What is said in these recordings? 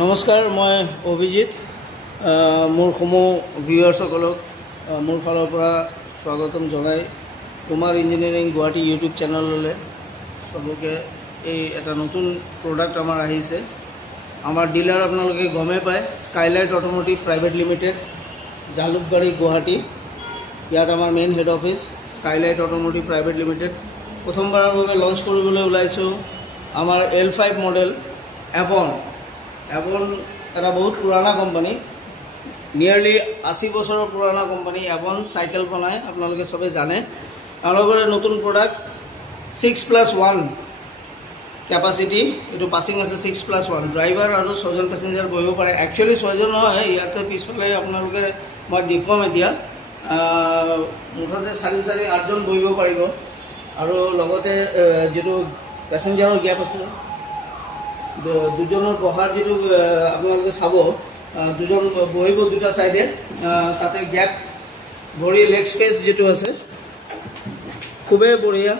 নমস্কাৰ, মই অভিজিত। মোৰ সমূহ ভিউৱাৰ্ছসকলক মোৰ ফালৰ পৰা স্বাগতম জনাই কুমাৰ ইঞ্জিনিয়াৰিং গুৱাহাটী ইউটিউব চেনেললৈ সবকে এই এটা নতুন প্ৰডাক্ট আমাৰ আহিছে। আমাৰ ডিলাৰ আপোনালোকে গমে পায়, skylight automotive private limited, Jalukbari, Guwahati. ইয়াত আমাৰ main head office skylight automotive private limited. প্ৰথমবাৰৰ বাবে লঞ্চ কৰিবলৈ ওলাইছোঁ আমাৰ L5 মডেল এভন এটা বহুত পুৰণা কোম্পানী, নিয়াৰলি 80 বছৰৰ পুৰণা কোম্পানী। এভন চাইকেল বনায়, আপোনালোকে সবে জানে। তেওঁলোকৰ নতুন প্ৰডাক্ট 6+1 কেপাচিটি, এইটো পাছিং আছে 6+1। ড্ৰাইভাৰ আৰু 6জন পেছেঞ্জাৰ বহিব পাৰে। একচুৱেলি 6জন নহয়, ইয়াতে পিছফালে আপোনালোকে মই দেখুৱাম এতিয়া মুঠতে 8জন বহিব পাৰিব। আৰু লগতে যিটো পেছেঞ্জাৰৰ গেপ আছে, দুজনৰ বহাৰ যিটো আপোনালোকে চাব, দুজন বহিব দুটা চাইডে, তাতে গেপ ভৰি লেগ স্পেচ যিটো আছে খুবেই বঢ়িয়া।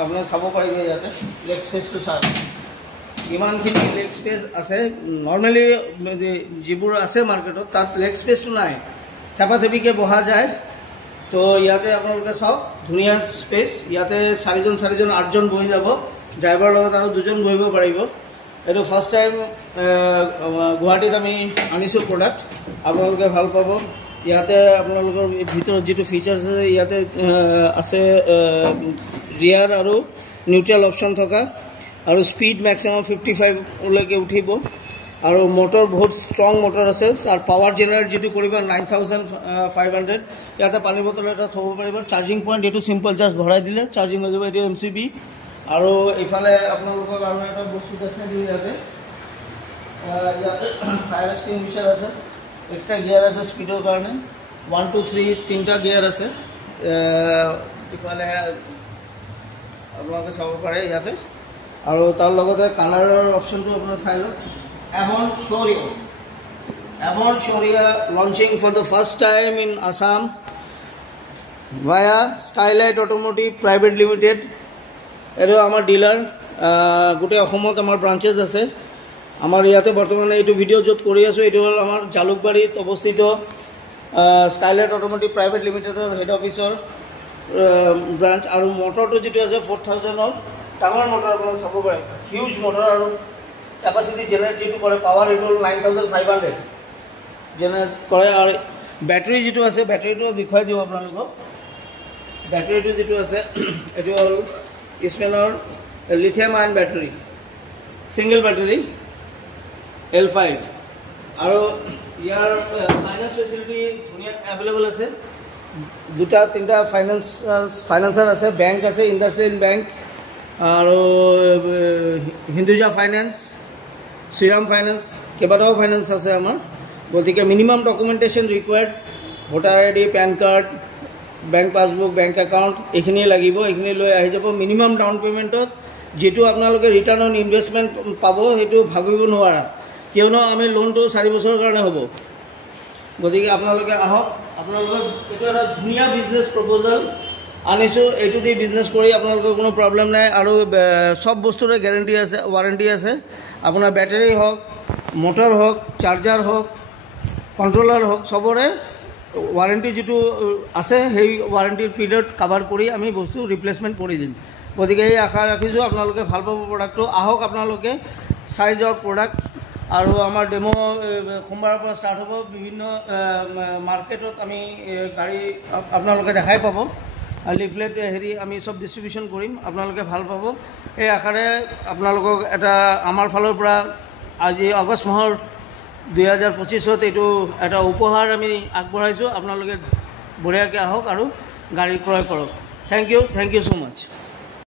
আপোনালোকে চাব পাৰিব ইয়াতে লেগ স্পেচটো চাই, ইমানখিনি লেগ স্পেচ আছে। নৰ্মেলি যিবোৰ আছে মাৰ্কেটত তাত লেগ স্পেচটো নাই, থেপাথেপিকৈ বহা যায়। তো ইয়াতে আপোনালোকে চাওক, ধুনীয়া স্পেচ। ইয়াতে 4জন 8জন বহি যাব। ড্ৰাইভাৰৰ লগত আৰু 2জন বহিব পাৰিব। এইটো ফাৰ্ষ্ট টাইম গুৱাহাটীত আমি আনিছোঁ প্ৰডাক্ট, আপোনালোকে ভাল পাব। ইয়াতে আপোনালোকৰ ভিতৰত যিটো ফিচাৰ্ছ আছে, ইয়াতে আছে ৰিয়াৰ আৰু নিউট্ৰেল অপশ্যন থকা, আৰু স্পীড মেক্সিমাম 55লৈকে উঠিব। আৰু মটৰ বহুত ষ্ট্ৰং মটৰ আছে। তাৰ পাৱাৰ জেনেৰেট যিটো কৰিব 9500। ইয়াতে পানী বটল এটা থ'ব পাৰিব। চাৰ্জিং পইণ্ট এইটো চিম্পল, জাষ্ট ভৰাই দিলে চাৰ্জিং হৈ যাব। এইটো MCB। আৰু এইফালে আপোনালোকক আৰু এটা বস্তু দেখাই দিওঁ, ইয়াতে ফায়াৰ এক্সটিংগুইচাৰ আছে, এক্সট্ৰা গিয়াৰ আছে স্পীডৰ কাৰণে। 1 2 3 তিনিটা গিয়াৰ আছে। ইফালে আপোনালোকে চাব পাৰে ইয়াতে। আৰু তাৰ লগতে কালাৰৰ অপশ্যনটো আপোনালোকে চাই লওক। Evan Shorya launching for the first time in Assam via Skylight Automotive Private Limited. এইটো আমাৰ ডিলাৰ, গোটেই অসমত আমাৰ ব্ৰাঞ্চেছ আছে। আমাৰ ইয়াতে বৰ্তমানে এইটো ভিডিঅ' য'ত কৰি আছোঁ, এইটো হ'ল আমাৰ জালুকবাৰীত অৱস্থিত স্কাইলাইট অটোমোটিভ প্ৰাইভেট লিমিটেডৰ হেড অফিচৰ ব্ৰাঞ্চ। আৰু মটৰটো যিটো আছে 4000ৰ ডাঙৰ মটৰ, আপোনালোকে চাব পাৰে, হিউজ মটৰ। আৰু কেপাচিটি জেনেৰেট যিটো কৰে পাৱাৰ, এইটো হ'ল 9500 জেনেৰেট কৰে। আৰু বেটাৰী যিটো আছে, বেটাৰীটো দেখুৱাই দিওঁ আপোনালোকক। বেটাৰীটো যিটো আছে এইটো হ'ল ইছমেনৰ lithium ion battery, single battery L5। আৰু ইয়াৰ ফাইনেন্স ফেচিলিটি ধুনীয়া এভেইলেবল আছে। 2-3টা ফাইনেন্সাৰ আছে, বেংক আছে, ইণ্ডাষ্ট্ৰিয়েল বেংক আৰু হিন্দুজা ফাইনেন্স, শ্ৰীৰাম ফাইনেন্স, কেইবাটাও ফাইনেন্স আছে আমাৰ। গতিকে minimum documentation required, voter ID, PAN card, bank passbook, bank account, এইখিনি লাগিব। এইখিনি লৈ আহি যাব। মিনিমাম ডাউন পে'মেণ্টত যিটো আপোনালোকে ৰিটাৰ্ণ অন ইনভেষ্টমেণ্ট পাব, সেইটো ভাবিব নোৱাৰা, কিয়নো আমি লোনটো 4 বছৰৰ কাৰণে হ'ব। গতিকে আপোনালোকে আহক। আপোনালোকৰ এইটো এটা ধুনীয়া বিজনেছ প্ৰপ'জাল আনিছোঁ। এইটো দি বিজনেছ কৰি আপোনালোকৰ কোনো প্ৰব্লেম নাই। আৰু চব বস্তুৰে গেৰেণ্টি আছে, ৱাৰেণ্টি আছে। আপোনাৰ বেটাৰী হওক, মটৰ হওক, চাৰ্জাৰ হওক, কণ্ট্ৰলাৰ হওক, চবৰে ৱাৰেণ্টি যিটো আছে, সেই ৱাৰেণ্টিৰ পিৰিয়ড কাভাৰ কৰি আমি বস্তু ৰিপ্লেচমেণ্ট কৰি দিম। গতিকে এই আশা ৰাখিছোঁ আপোনালোকে ভাল পাব প্ৰডাক্টটো। আহক, আপোনালোকে চাই যাওক প্ৰডাক্ট। আৰু আমাৰ ডেমো সোমবাৰৰ পৰা ষ্টাৰ্ট হ'ব। বিভিন্ন মাৰ্কেটত আমি গাড়ী আপোনালোকে দেখাই পাব। লিফলেট আমি চব ডিষ্ট্ৰিবিউশ্যন কৰিম, আপোনালোকে ভাল পাব। এই আশাৰে আপোনালোকক এটা আমাৰ ফালৰ পৰা আজি আগষ্ট মাহৰ 2025ত এইটো এটা উপহাৰ আমি আগবঢ়াইছোঁ। আপোনালোকে বঢ়িয়াকৈ আহক আৰু গাড়ী ক্ৰয় কৰক। Thank you so' much.